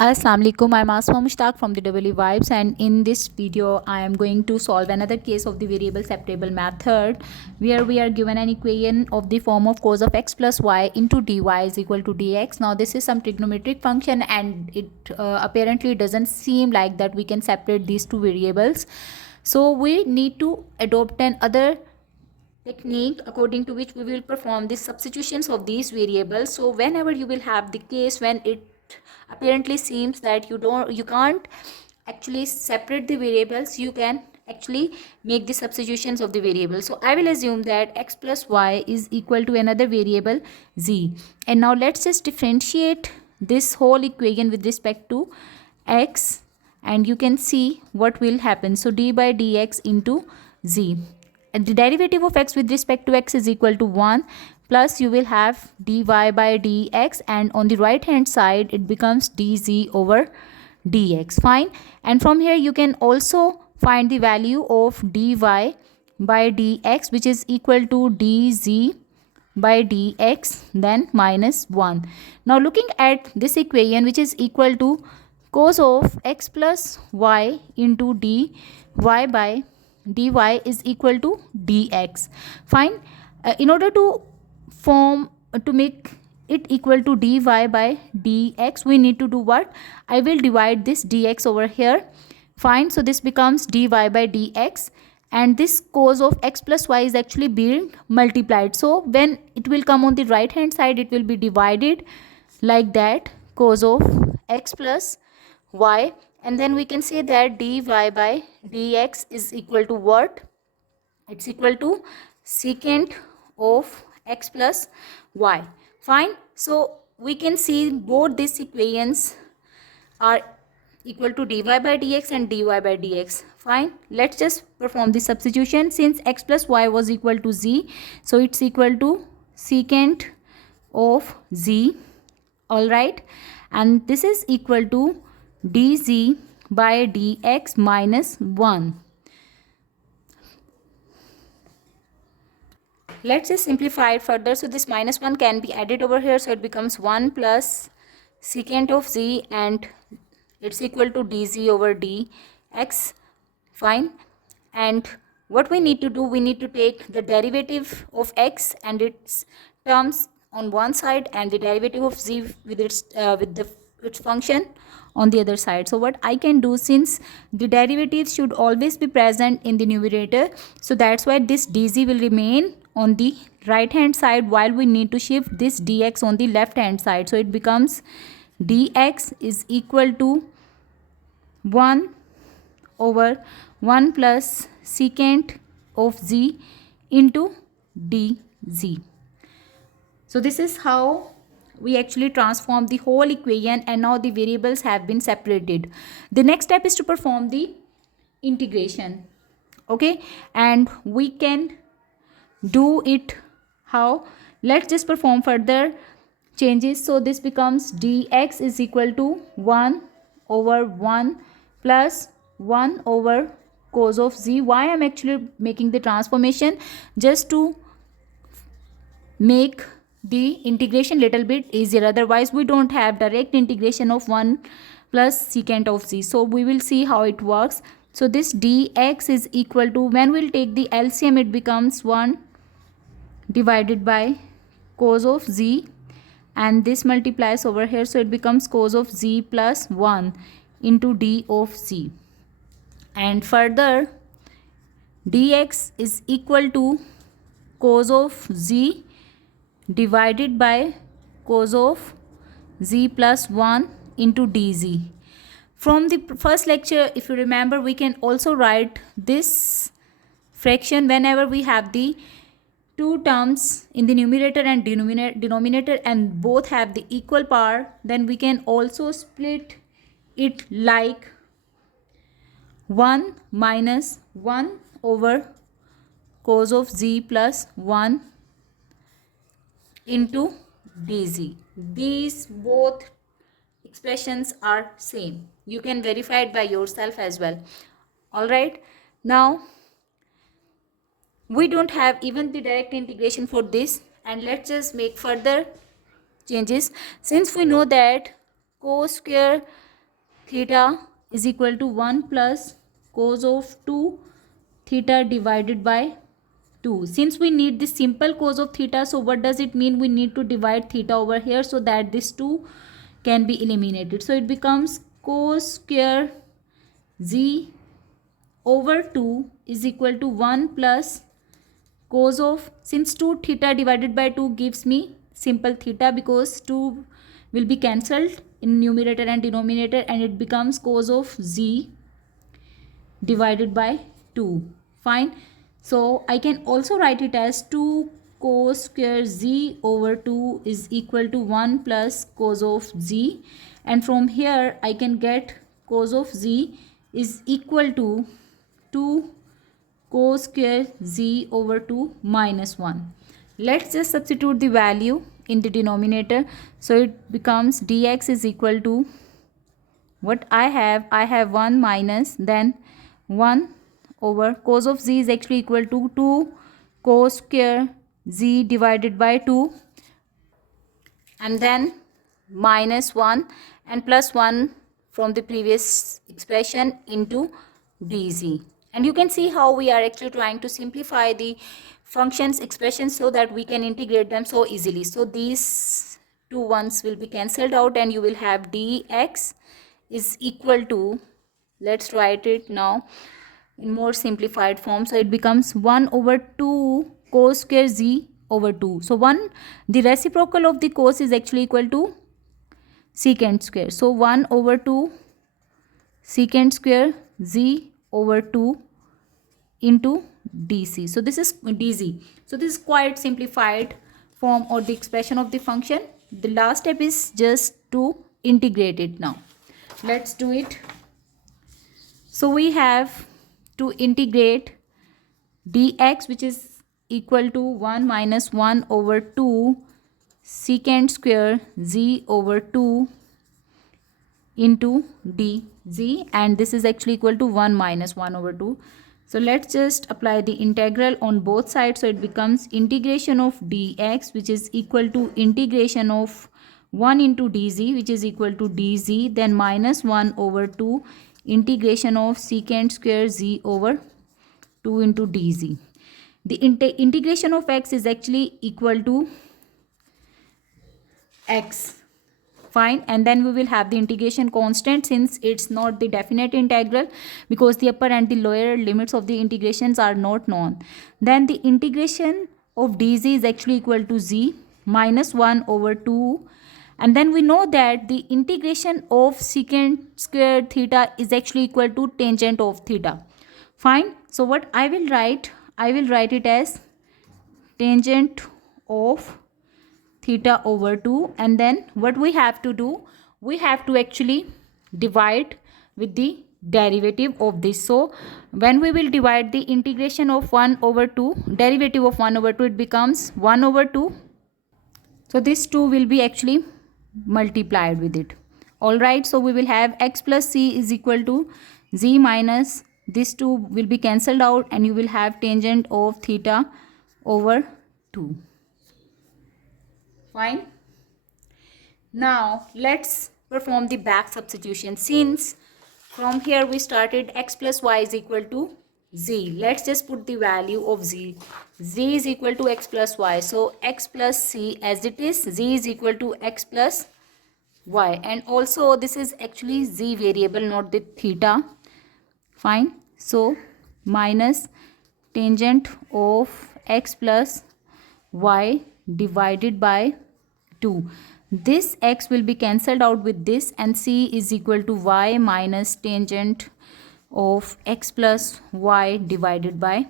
Assalamu alaikum. I'm Asma Mushtaq from the WE Vibes, and in this video I am going to solve another case of the variable separable method, where we are given an equation of the form of cos of x plus y into dy is equal to dx. Now this is some trigonometric function, and it apparently doesn't seem like that we can separate these two variables. So we need to adopt an other technique according to which we will perform the substitutions of these variables. So whenever you will have the case when it apparently seems that you can't actually separate the variables, you can actually make the substitutions of the variables. So I will assume that x plus y is equal to another variable z, and now let's just differentiate this whole equation with respect to x, and you can see what will happen. So d by dx into z, and the derivative of x with respect to x is equal to 1, plus you will have dy by dx, and on the right hand side it becomes dz over dx. Fine. And from here you can also find the value of dy by dx, which is equal to dz by dx, then minus 1. Now looking at this equation, which is equal to cos of x plus y into dy by dy is equal to dx. Fine. In order to make it equal to dy by dx, we need to do what? I will divide this dx over here. Fine. So this becomes dy by dx, and this cos of x plus y is actually being multiplied. So when it will come on the right hand side, it will be divided like that, cos of x plus y, and then we can say that dy by dx is equal to what? It's equal to secant of x plus y. Fine. So we can see both these equations are equal to dy by dx and dy by dx. Fine. Let's just perform the substitution. Since x plus y was equal to z, so it's equal to secant of z. All right. And this is equal to dz by dx minus 1. Let's just simplify it further. So this minus 1 can be added over here, so it becomes 1 plus secant of z, and it's equal to dz over dx. Fine. And what we need to do, we need to take the derivative of x and its terms on one side, and the derivative of z with its function on the other side. So what I can do, since the derivatives should always be present in the numerator, so that's why this dz will remain on the right hand side, while we need to shift this dx on the left hand side. So it becomes dx is equal to 1 over 1 plus secant of z into dz. So this is how we actually transform the whole equation, and now the variables have been separated. The next step is to perform the integration. Okay, and we can do it how? Let's just perform further changes. So this becomes dx is equal to 1 over 1 plus 1 over cos of z. Why I'm actually making the transformation? Just to make the integration little bit easier. Otherwise we don't have direct integration of 1 plus secant of z. So we will see how it works. So this dx is equal to, when we'll take the LCM, it becomes 1 divided by cos of z, and this multiplies over here, so it becomes cos of z plus 1 into d of z. And further, dx is equal to cos of z divided by cos of z plus 1 into dz. From the first lecture, if you remember, we can also write this fraction whenever we have the two terms in the numerator and denominator and both have the equal power, then we can also split it like 1 minus 1 over cos of z plus 1 into dz. These both expressions are same. You can verify it by yourself as well. All right. Now we don't have even the direct integration for this, and let's just make further changes. Since we know that cos square theta is equal to 1 plus cos of 2 theta divided by 2. Since we need the simple cos of theta, so what does it mean? We need to divide theta over here so that this 2 can be eliminated. So it becomes cos square z over 2 is equal to 1 plus cos of, since 2 theta divided by 2 gives me simple theta, because 2 will be cancelled in numerator and denominator, and it becomes cos of z divided by 2. Fine. So I can also write it as 2 cos square z over 2 is equal to 1 plus cos of z, and from here I can get cos of z is equal to 2 cos square z over 2 minus 1. Let's just substitute the value in the denominator. So it becomes dx is equal to, what I have 1 minus, then 1 over cos of z is actually equal to 2 cos square z divided by 2, and then minus 1 and plus 1 from the previous expression into dz. And you can see how we are actually trying to simplify the functions expressions so that we can integrate them so easily. So these two ones will be cancelled out and you will have dx is equal to, let's write it now in more simplified form. So it becomes 1 over 2 cos square z over 2. So the reciprocal of the cos is actually equal to secant square. So 1 over 2 secant square z over 2 into dc. So this is dz. So this is quite simplified form or the expression of the function. The last step is just to integrate it now. Let's do it. So we have to integrate dx, which is equal to 1 minus 1 over 2 secant square z over 2 into dz, and this is actually equal to 1 minus 1 over 2. So let's just apply the integral on both sides. So it becomes integration of dx, which is equal to integration of 1 into dz, which is equal to dz, then minus 1 over 2 integration of secant square z over 2 into dz. The integration of x is actually equal to x. Fine. And then we will have the integration constant, since it's not the definite integral, because the upper and the lower limits of the integrations are not known. Then the integration of dz is actually equal to z minus 1 over 2, and then we know that the integration of secant square theta is actually equal to tangent of theta. Fine. So what I will write it as tangent of theta over 2, and then what we have to do, we have to actually divide with the derivative of this. So when we will divide the integration of 1 over 2, derivative of 1 over 2, it becomes 1 over 2. So this 2 will be actually multiplied with it. Alright, so we will have x plus c is equal to z minus, this 2 will be cancelled out, and you will have tangent of theta over 2. Fine. Now let's perform the back substitution. Since from here we started x plus y is equal to z, let's just put the value of z. Z is equal to x plus y. So x plus c as it is, z is equal to x plus y, and also this is actually z variable, not the theta. Fine. So minus tangent of x plus y divided by 2. This x will be cancelled out with this, and c is equal to y minus tangent of x plus y divided by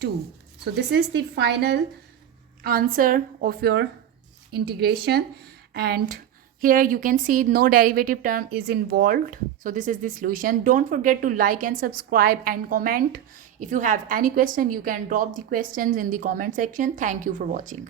2. So this is the final answer of your integration, and here you can see no derivative term is involved. So this is the solution. Don't forget to like and subscribe and comment. If you have any question, you can drop the questions in the comment section. Thank you for watching.